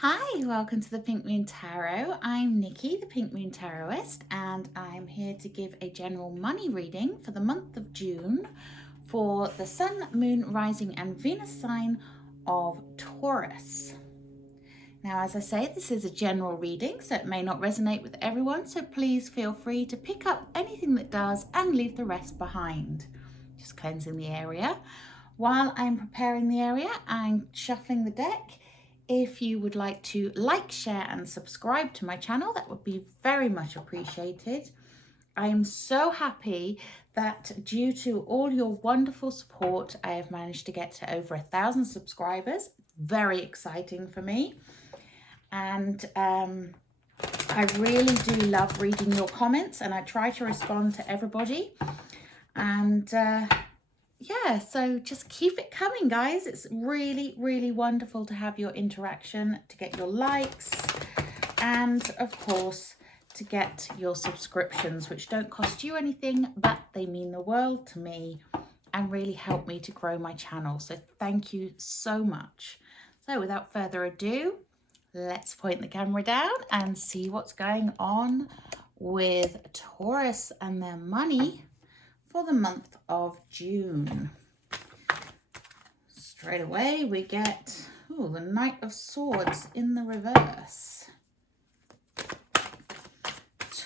Hi, welcome to the Pink Moon Tarot. I'm Nikki, the Pink Moon Tarotist, and I'm here to give a general money reading for the month of June for the Sun, Moon, Rising, and Venus sign of Taurus. Now, as I say, this is a general reading, so it may not resonate with everyone, so please feel free to pick up anything that does and leave the rest behind. Just cleansing the area. While I'm preparing the area and shuffling the deck, if you would like to like, share, and subscribe to my channel, that would be very much appreciated. I am so happy that due to all your wonderful support, I have managed to get to over 1,000 subscribers. Very exciting for me. And I really do love reading your comments, and I try to respond to everybody. And yeah, so just keep it coming, guys. It's really, really wonderful to have your interaction, to get your likes, and of course, to get your subscriptions, which don't cost you anything, but they mean the world to me and really help me to grow my channel. So thank you so much. So without further ado, let's point the camera down and see what's going on with Taurus and their money for the month of June. Straight away we get the Knight of Swords in the reverse.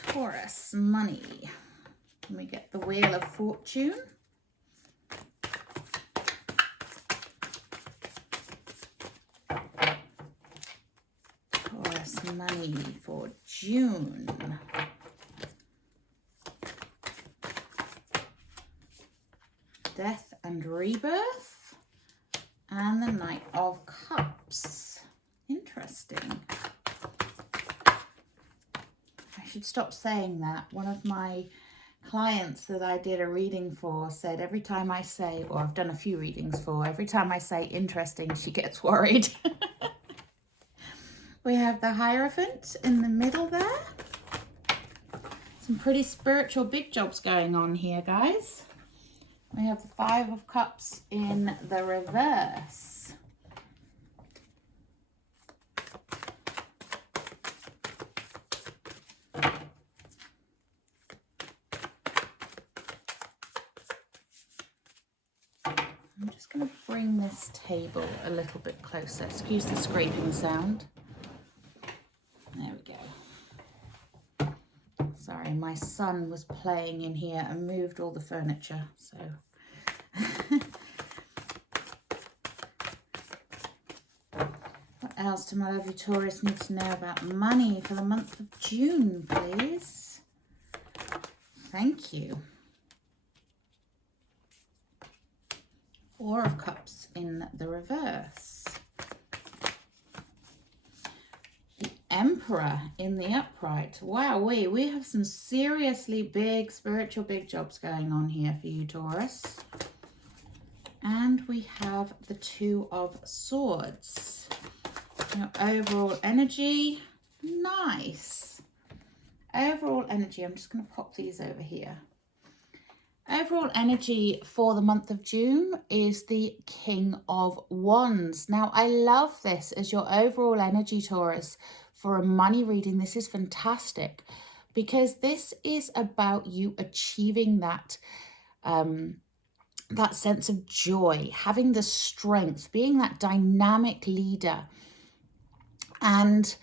Taurus money. And we get the Wheel of Fortune. Taurus money for June. Death and Rebirth, and the Knight of Cups. Interesting. I should stop saying that. One of my clients that I did a reading for said every time I say, or I've done a few readings for, every time I say interesting, she gets worried. We have the Hierophant in the middle there. Some pretty spiritual big jobs going on here, guys. We have the Five of Cups in the reverse. I'm just going to bring this table a little bit closer. Excuse the scraping sound. There we go. Sorry, my son was playing in here and moved all the furniture, so. What else do my lovely Taurus need to know about money for the month of June, please? Thank you. Four of Cups in the reverse. Emperor in the upright. Wow, we have some seriously big spiritual big jobs going on here for you, Taurus. And we have the Two of Swords. Your overall energy, nice. Overall energy, I'm just going to pop these over here. Overall energy for the month of June is the King of Wands. Now, I love this as your overall energy, Taurus, for a money reading. This is fantastic because this is about you achieving that that sense of joy, having the strength, being that dynamic leader, and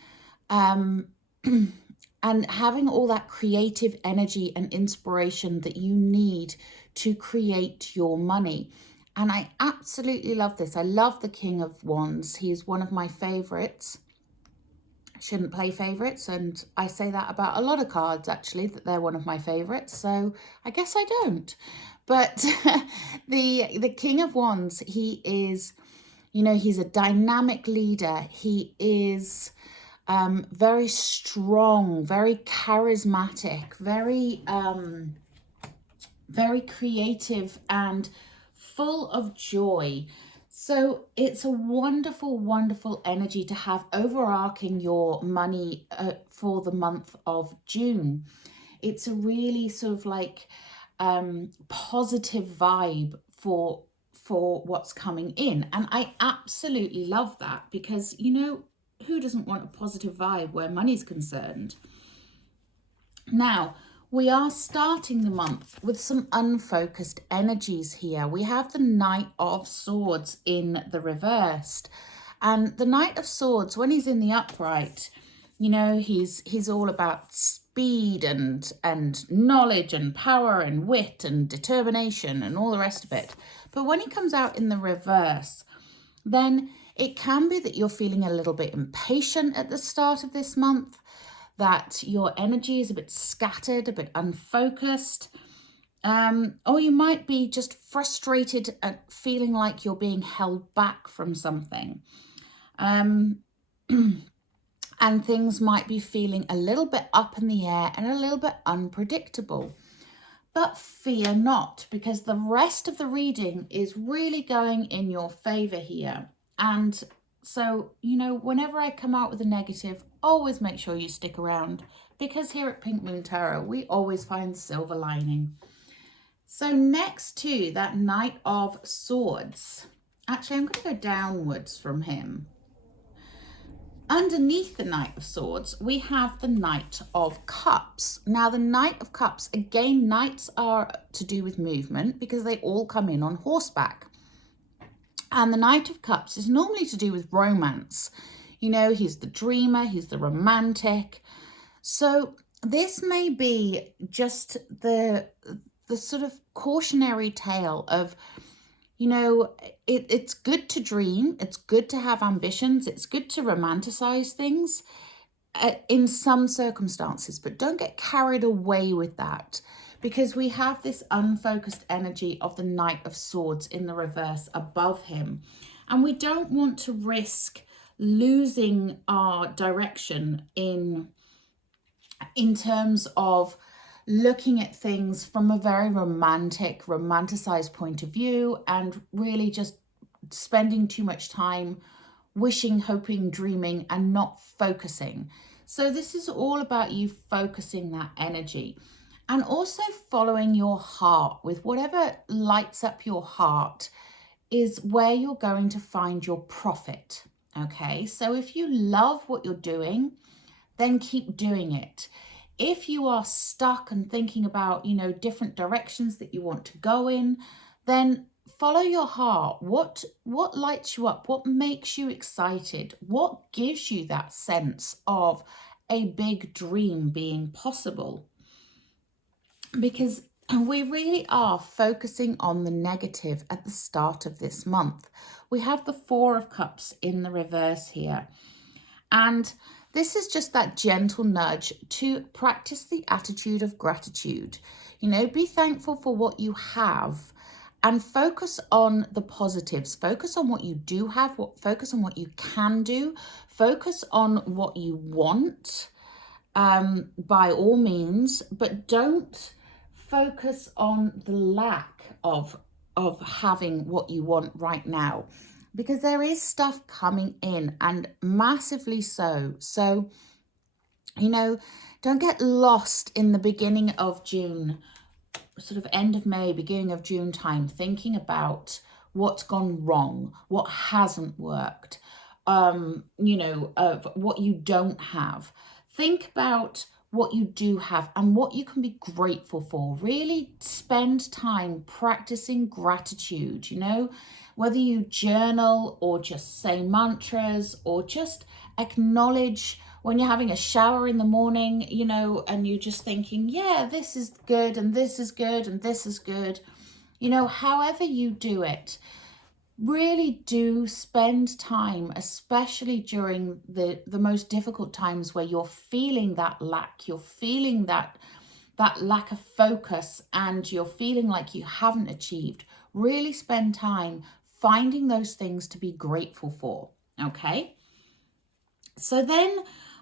and having all that creative energy and inspiration that you need to create your money. And I absolutely love this. I love the King of Wands. He is one of my favorites. I shouldn't play favorites, and I say that about a lot of cards, actually, that they're one of my favorites. So I guess I don't. But the King of Wands, he is, you know, he's a dynamic leader. He is very strong, very charismatic, very creative and full of joy. So it's a wonderful, wonderful energy to have overarching your money for the month of June. It's a really sort of like positive vibe for what's coming in. And I absolutely love that because, you know, who doesn't want a positive vibe where money's concerned? Now, we are starting the month with some unfocused energies here. We have the Knight of Swords in the reversed. And the Knight of Swords, when he's in the upright, you know, he's all about speed and knowledge and power and wit and determination and all the rest of it. But when he comes out in the reverse, then it can be that you're feeling a little bit impatient at the start of this month, that your energy is a bit scattered, a bit unfocused, or you might be just frustrated at feeling like you're being held back from something. And things might be feeling a little bit up in the air and a little bit unpredictable. But fear not, because the rest of the reading is really going in your favor here. And so, you know, whenever I come out with a negative, always make sure you stick around, because here at Pink Moon Tarot, we always find silver lining. So next to that Knight of Swords, actually, I'm going to go downwards from him. Underneath the Knight of Swords, we have the Knight of Cups. Now, the Knight of Cups, again, knights are to do with movement because they all come in on horseback. And the Knight of Cups is normally to do with romance. You know, he's the dreamer, he's the romantic. So this may be just the sort of cautionary tale of, you know, it's good to dream, it's good to have ambitions, it's good to romanticize things in some circumstances, but don't get carried away with that, because we have this unfocused energy of the Knight of Swords in the reverse above him. And we don't want to risk losing our direction in terms of looking at things from a very romanticized point of view, and really just spending too much time wishing, hoping, dreaming, and not focusing. So this is all about you focusing that energy, and also following your heart. With whatever lights up your heart is where you're going to find your profit. Okay, so if you love what you're doing, then keep doing it. If you are stuck and thinking about, you know, different directions that you want to go in, then follow your heart. What lights you up? What makes you excited? What gives you that sense of a big dream being possible? Because we really are focusing on the negative at the start of this month. We have the Four of Cups in the reverse here. And this is just that gentle nudge to practice the attitude of gratitude. You know, be thankful for what you have and focus on the positives. Focus on what you do have, focus on what you can do, focus on what you want, by all means, but don't focus on the lack of having what you want right now, because there is stuff coming in, and massively so. So, you know, don't get lost in the beginning of June, sort of end of May, beginning of June time, thinking about what's gone wrong, what hasn't worked, you know, what you don't have. Think about what you do have and what you can be grateful for. Really spend time practicing gratitude, you know, whether you journal or just say mantras or just acknowledge when you're having a shower in the morning, you know, and you're just thinking, yeah, this is good and this is good and this is good. You know, however you do it, really do spend time, especially during the most difficult times where you're feeling that lack, you're feeling that lack of focus, and you're feeling like you haven't achieved. Really spend time finding those things to be grateful for, okay? So then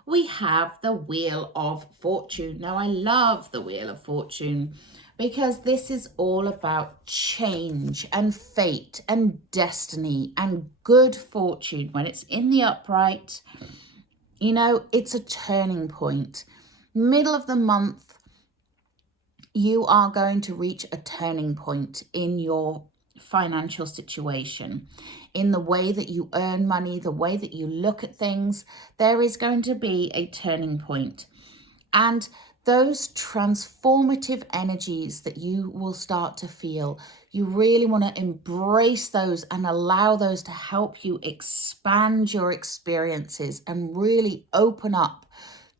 we have the Wheel of Fortune. Now, I love the Wheel of Fortune because this is all about change and fate and destiny and good fortune. When it's in the upright, you know, it's a turning point. Middle of the month, you are going to reach a turning point in your financial situation. in the way that you earn money, the way that you look at things, there is going to be a turning point. And those transformative energies that you will start to feel, you really want to embrace those and allow those to help you expand your experiences and really open up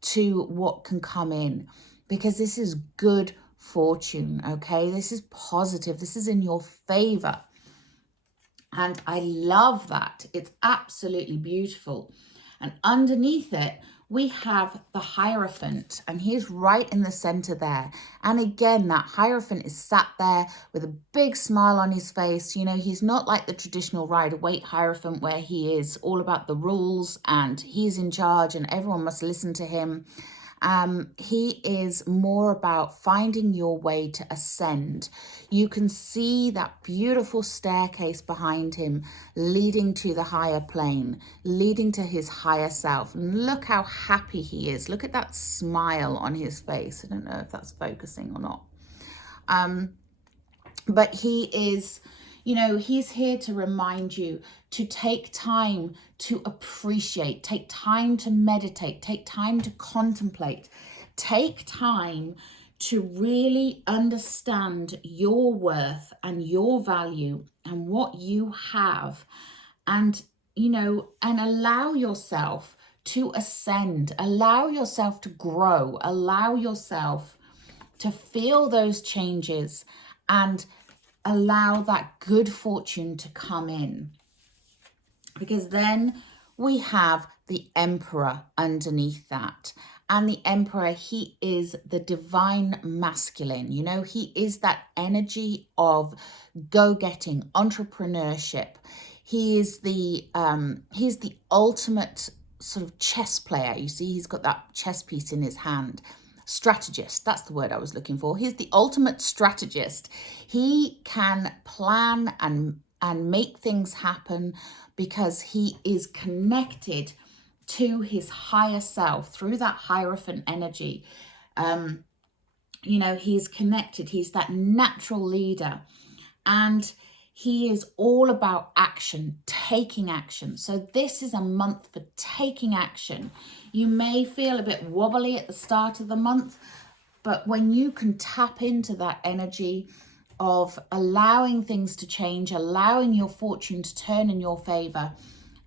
to what can come in, because this is good fortune, okay? This is positive. This is in your favor. And I love that. It's absolutely beautiful. And underneath it, we have the Hierophant, and he's right in the center there. And again, that Hierophant is sat there with a big smile on his face. You know, he's not like the traditional Rider-Waite Hierophant where he is all about the rules and he's in charge and everyone must listen to him. He is more about finding your way to ascend. You can see that beautiful staircase behind him leading to the higher plane, leading to his higher self. And look how happy he is. Look at that smile on his face. I don't know if that's focusing or not. But he is, you know, he's here to remind you to take time to appreciate, take time to meditate, take time to contemplate, take time to really understand your worth and your value and what you have, and, you know, and allow yourself to ascend, allow yourself to grow, allow yourself to feel those changes and allow that good fortune to come in. Because then we have the Emperor underneath that. And the Emperor, he is the divine masculine. You know, he is that energy of go-getting, entrepreneurship. He's the ultimate sort of chess player. You see, he's got that chess piece in his hand. Strategist, that's the word I was looking for. He's the ultimate strategist. He can plan and make things happen because he is connected to his higher self through that Hierophant energy. You know, he's connected. He's that natural leader. And he is all about action, taking action. So this is a month for taking action. You may feel a bit wobbly at the start of the month, but when you can tap into that energy of allowing things to change, allowing your fortune to turn in your favor,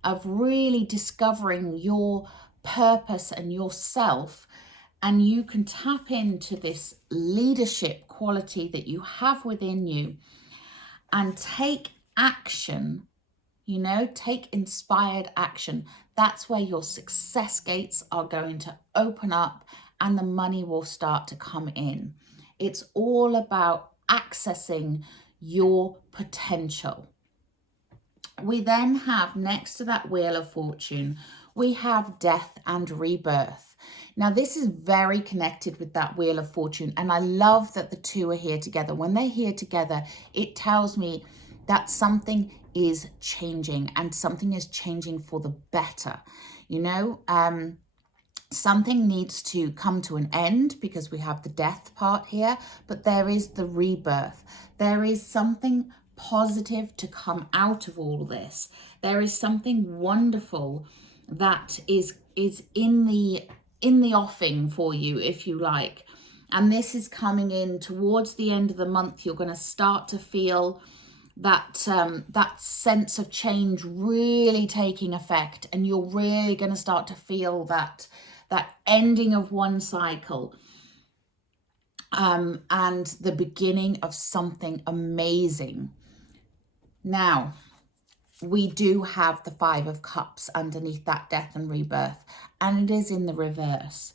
of really discovering your purpose and yourself, and you can tap into this leadership quality that you have within you and take action, you know, take inspired action. That's where your success gates are going to open up and the money will start to come in. It's all about accessing your potential. We then have, next to that Wheel of Fortune, we have Death and Rebirth. Now, this is very connected with that Wheel of Fortune, and I love that the two are here together. When they're here together, it tells me that something is changing, and something is changing for the better. You know, something needs to come to an end because we have the death part here, but there is the rebirth. There is something positive to come out of all this. There is something wonderful that is in the offing for you, if you like. And this is coming in towards the end of the month. You're going to start to feel that sense of change really taking effect, and you're really going to start to feel that ending of one cycle and the beginning of something amazing. Now, we do have the Five of Cups underneath that Death and Rebirth, and it is in the reverse.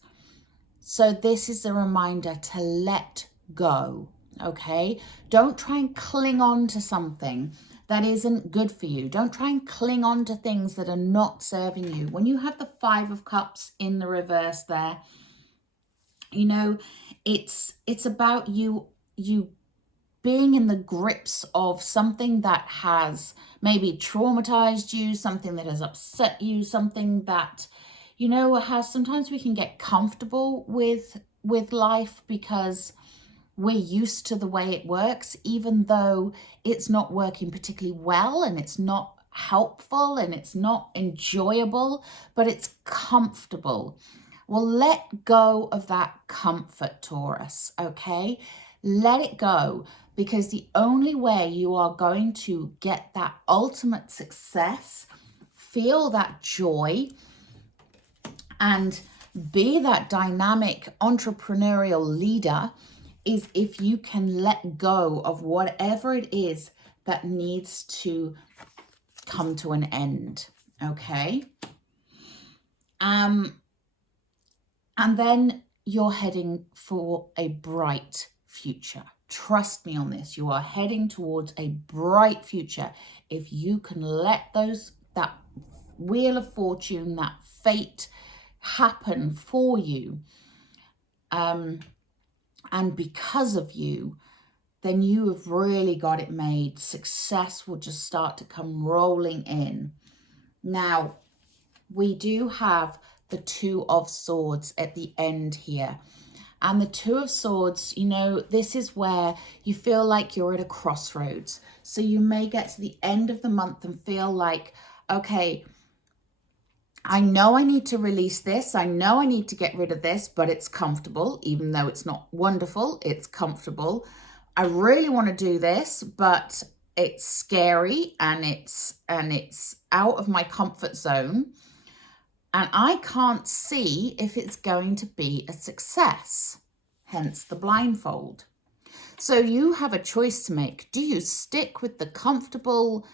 So this is a reminder to let go, okay? Don't try and cling on to something that isn't good for you. Don't try and cling on to things that are not serving you. When you have the Five of Cups in the reverse there, you know, it's about you being in the grips of something that has maybe traumatized you, something that has upset you, something that, you know, has, sometimes we can get comfortable with life because we're used to the way it works, even though it's not working particularly well and it's not helpful and it's not enjoyable, but it's comfortable. Well, let go of that comfort, Taurus, okay? Let it go, because the only way you are going to get that ultimate success, feel that joy, and be that dynamic entrepreneurial leader is if you can let go of whatever it is that needs to come to an end, okay? And then you're heading for a bright future. Trust me on this. You are heading towards a bright future if you can let that wheel of fortune, that fate happen for you. And because of you, then you have really got it made. Success will just start to come rolling in. Now, we do have the Two of Swords at the end here. And the Two of Swords, you know, this is where you feel like you're at a crossroads. So you may get to the end of the month and feel like, okay, I know I need to release this. I know I need to get rid of this, but it's comfortable. Even though it's not wonderful, it's comfortable. I really want to do this, but it's scary and it's out of my comfort zone. And I can't see if it's going to be a success, hence the blindfold. So you have a choice to make. Do you stick with the comfortable,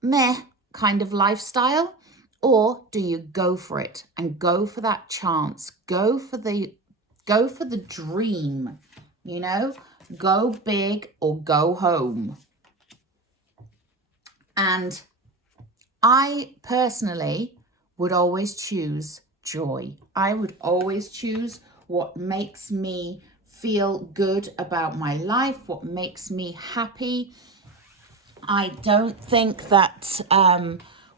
meh kind of lifestyle? Or do you go for it and go for that chance? Go for the dream, you know? Go big or go home. And I personally would always choose joy. I would always choose what makes me feel good about my life, what makes me happy. I don't think that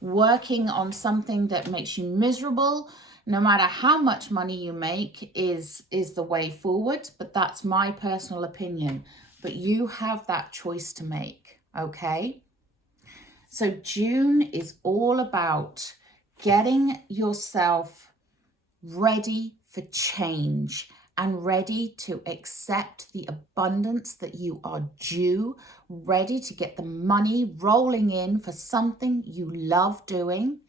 working on something that makes you miserable, no matter how much money you make, is the way forward. But that's my personal opinion. But you have that choice to make, okay? So June is all about getting yourself ready for change and ready to accept the abundance that you are due, ready to get the money rolling in for something you love doing,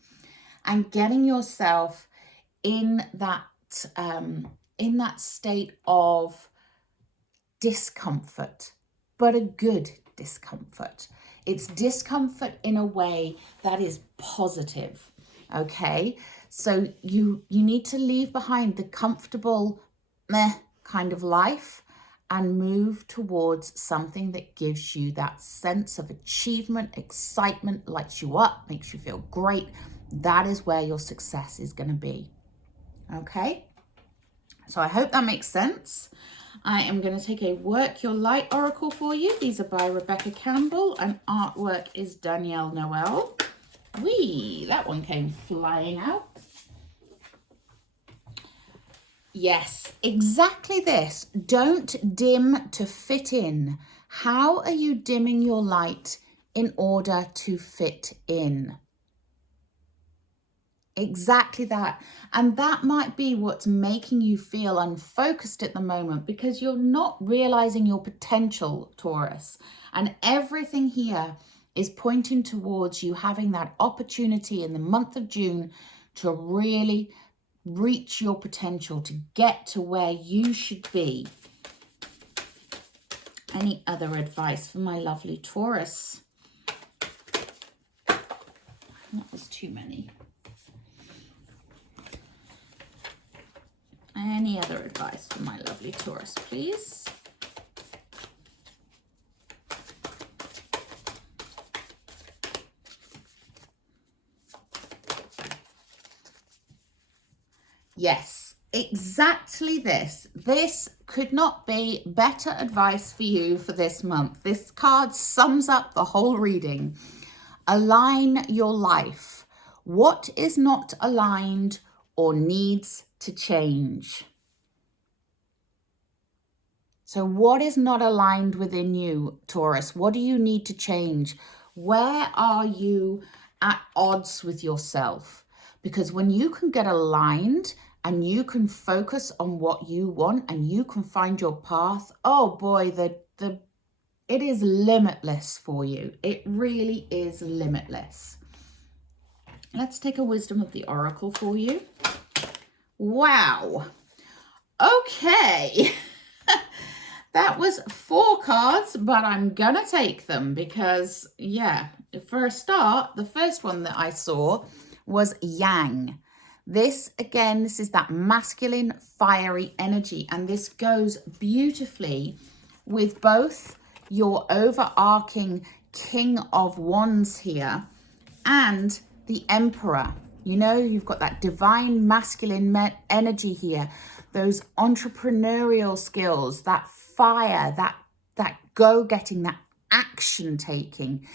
and getting yourself in that state of discomfort, but a good discomfort. It's discomfort in a way that is positive, okay? So you need to leave behind the comfortable meh kind of life and move towards something that gives you that sense of achievement, excitement, lights you up, makes you feel great. That is where your success is going to be, okay? So I hope that makes sense. I am going to take a Work Your Light Oracle for you. These are by Rebecca Campbell and artwork is Danielle Noel. Whee, that one came flying out. Yes, exactly this. Don't dim to fit in. How are you dimming your light in order to fit in? Exactly that. And that might be what's making you feel unfocused at the moment, because you're not realizing your potential, Taurus. And everything here is pointing towards you having that opportunity in the month of June to really reach your potential, to get to where you should be. Any other advice for my lovely Taurus? That was too many. Any other advice for my lovely Taurus, please? Yes, exactly this. This could not be better advice for you for this month. This card sums up the whole reading. Align your life. What is not aligned or needs to change? So what is not aligned within you, Taurus? What do you need to change? Where are you at odds with yourself. Because when you can get aligned and you can focus on what you want and you can find your path, oh boy, it is limitless for you. It really is limitless. Let's take a wisdom of the oracle for you. Wow. Okay. That was 4 cards, but I'm gonna take them because, yeah, for a start, the first one that I saw was Yang. This, again, this is that masculine, fiery energy, and this goes beautifully with both your overarching King of Wands here and the Emperor. You know, you've got that divine masculine energy here, those entrepreneurial skills, that fire, that go-getting, that action-taking.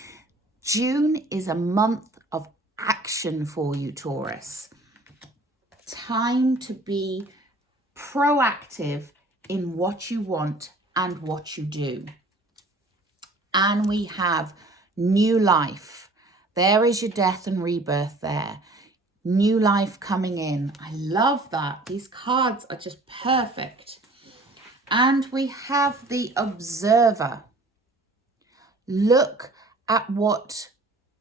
June is a month of action for you, Taurus. Time to be proactive in what you want and what you do. And we have new life. There is your death and rebirth there. New life coming in. I love that. These cards are just perfect. And we have the observer. Look at what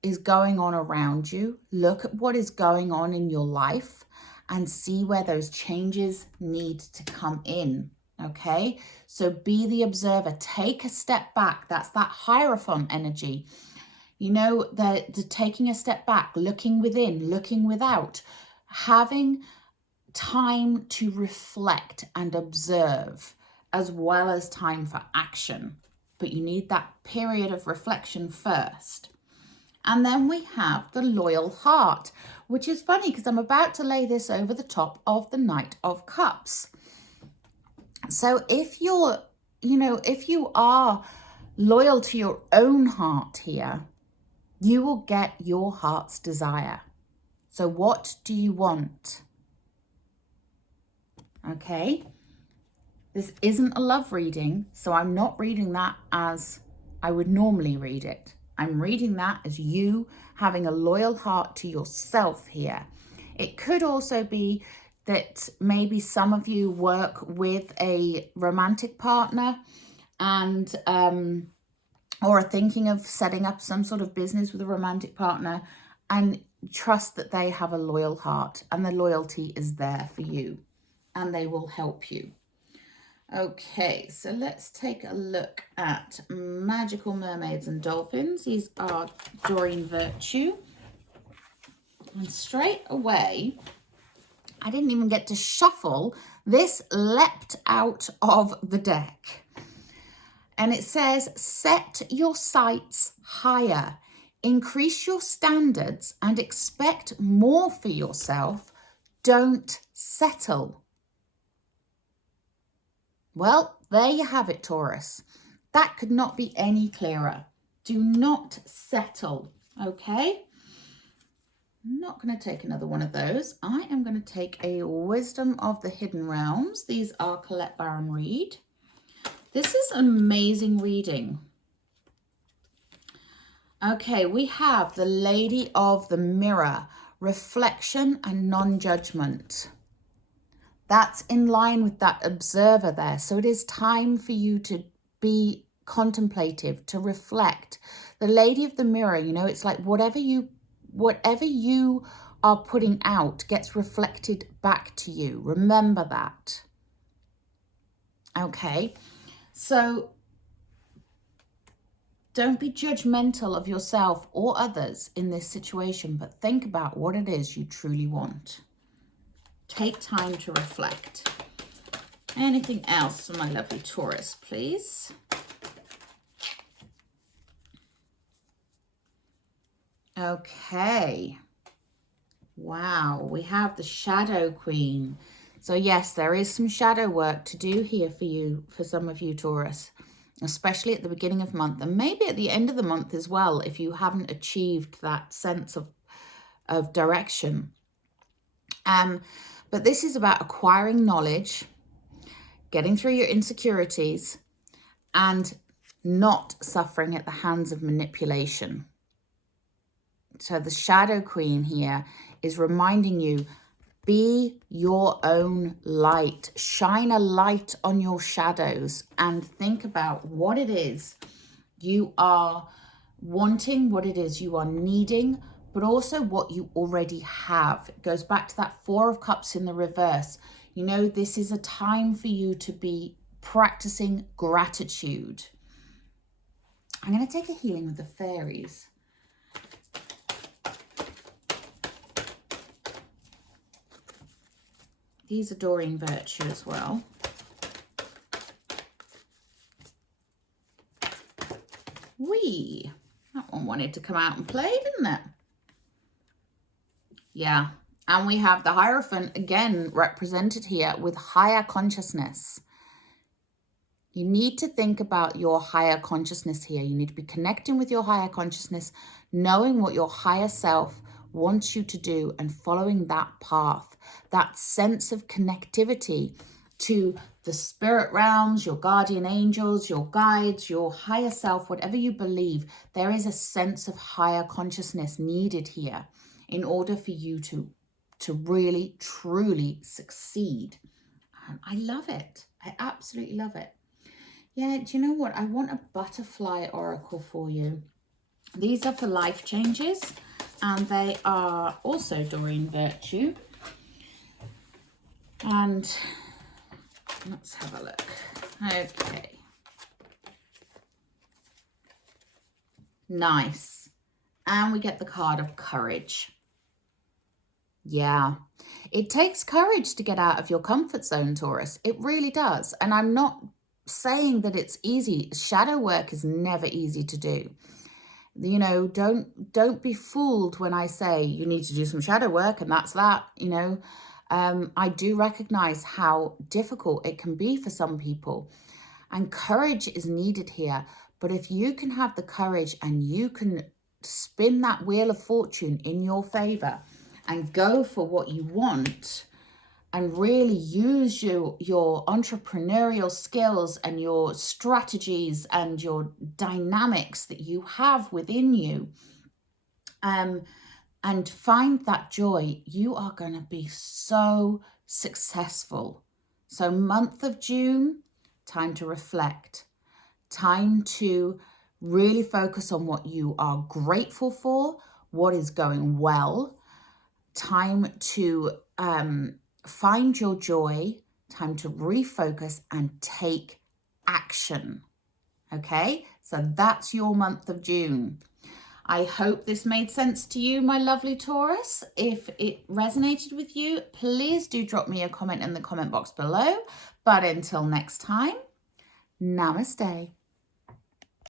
is going on around you. Look at what is going on in your life and see where those changes need to come in. Okay, so be the observer. Take a step back. That's that Hierophant energy. You know, the taking a step back, looking within, looking without, having time to reflect and observe, as well as time for action. But you need that period of reflection first. And then we have the loyal heart, which is funny because I'm about to lay this over the top of the Knight of Cups. So if you're, if you are loyal to your own heart here, you will get your heart's desire. So what do you want? Okay. This isn't a love reading, so I'm not reading that as I would normally read it. I'm reading that as you having a loyal heart to yourself here. It could also be that maybe some of you work with a romantic partner and or are thinking of setting up some sort of business with a romantic partner, and trust that they have a loyal heart and the loyalty is there for you and they will help you. Okay, so let's take a look at Magical Mermaids and Dolphins. These are Doreen Virtue. And straight away, I didn't even get to shuffle. This leapt out of the deck. And it says, set your sights higher, increase your standards and expect more for yourself. Don't settle. Well, there you have it, Taurus. That could not be any clearer. Do not settle, okay? I'm not going to take another one of those. I am going to take a Wisdom of the Hidden Realms. These are Colette Baron Reid. This is an amazing reading. Okay, we have the Lady of the Mirror, reflection and non-judgment. That's in line with that observer there. So it is time for you to be contemplative, to reflect. The Lady of the Mirror, you know, it's like whatever you are putting out gets reflected back to you. Remember that. Okay, so don't be judgmental of yourself or others in this situation, but think about what it is you truly want. Take time to reflect. Anything else for my lovely Taurus, please? Okay. Wow, we have the Shadow Queen. So yes, there is some shadow work to do here for you, for some of you, Taurus, especially at the beginning of the month and maybe at the end of the month as well, if you haven't achieved that sense of direction. But this is about acquiring knowledge, getting through your insecurities, and not suffering at the hands of manipulation. So the Shadow Queen here is reminding you, be your own light. Shine a light on your shadows and think about what it is you are wanting, what it is you are needing, but also what you already have. It goes back to that Four of Cups in the reverse. You know, this is a time for you to be practicing gratitude. I'm going to take a healing with the fairies. These are Doreen Virtue as well. Whee! That one wanted to come out and play, didn't it? Yeah. And we have the Hierophant again represented here with higher consciousness. You need to think about your higher consciousness here. You need to be connecting with your higher consciousness, knowing what your higher self wants you to do and following that path, that sense of connectivity to the spirit realms, your guardian angels, your guides, your higher self, whatever you believe. There is a sense of higher consciousness needed here in order for you to really, truly succeed. I love it. I absolutely love it. Yeah, do you know what? I want a butterfly oracle for you. These are for life changes, and they are also Doreen Virtue. And let's have a look. Okay. Nice. And we get the card of courage. Yeah. It takes courage to get out of your comfort zone, Taurus. It really does. And I'm not saying that it's easy. Shadow work is never easy to do. You know, don't be fooled when I say you need to do some shadow work and that's that. You know, I do recognize how difficult it can be for some people, and courage is needed here. But if you can have the courage and you can spin that wheel of fortune in your favor and go for what you want, and really use your entrepreneurial skills and your strategies and your dynamics that you have within you, and find that joy, you are going to be so successful. So month of June, time to reflect, time to really focus on what you are grateful for, what is going well, time to find your joy, time to refocus and take action. Okay, so that's your month of June. I hope this made sense to you, my lovely Taurus. If it resonated with you, please do drop me a comment in the comment box below. But until next time, namaste.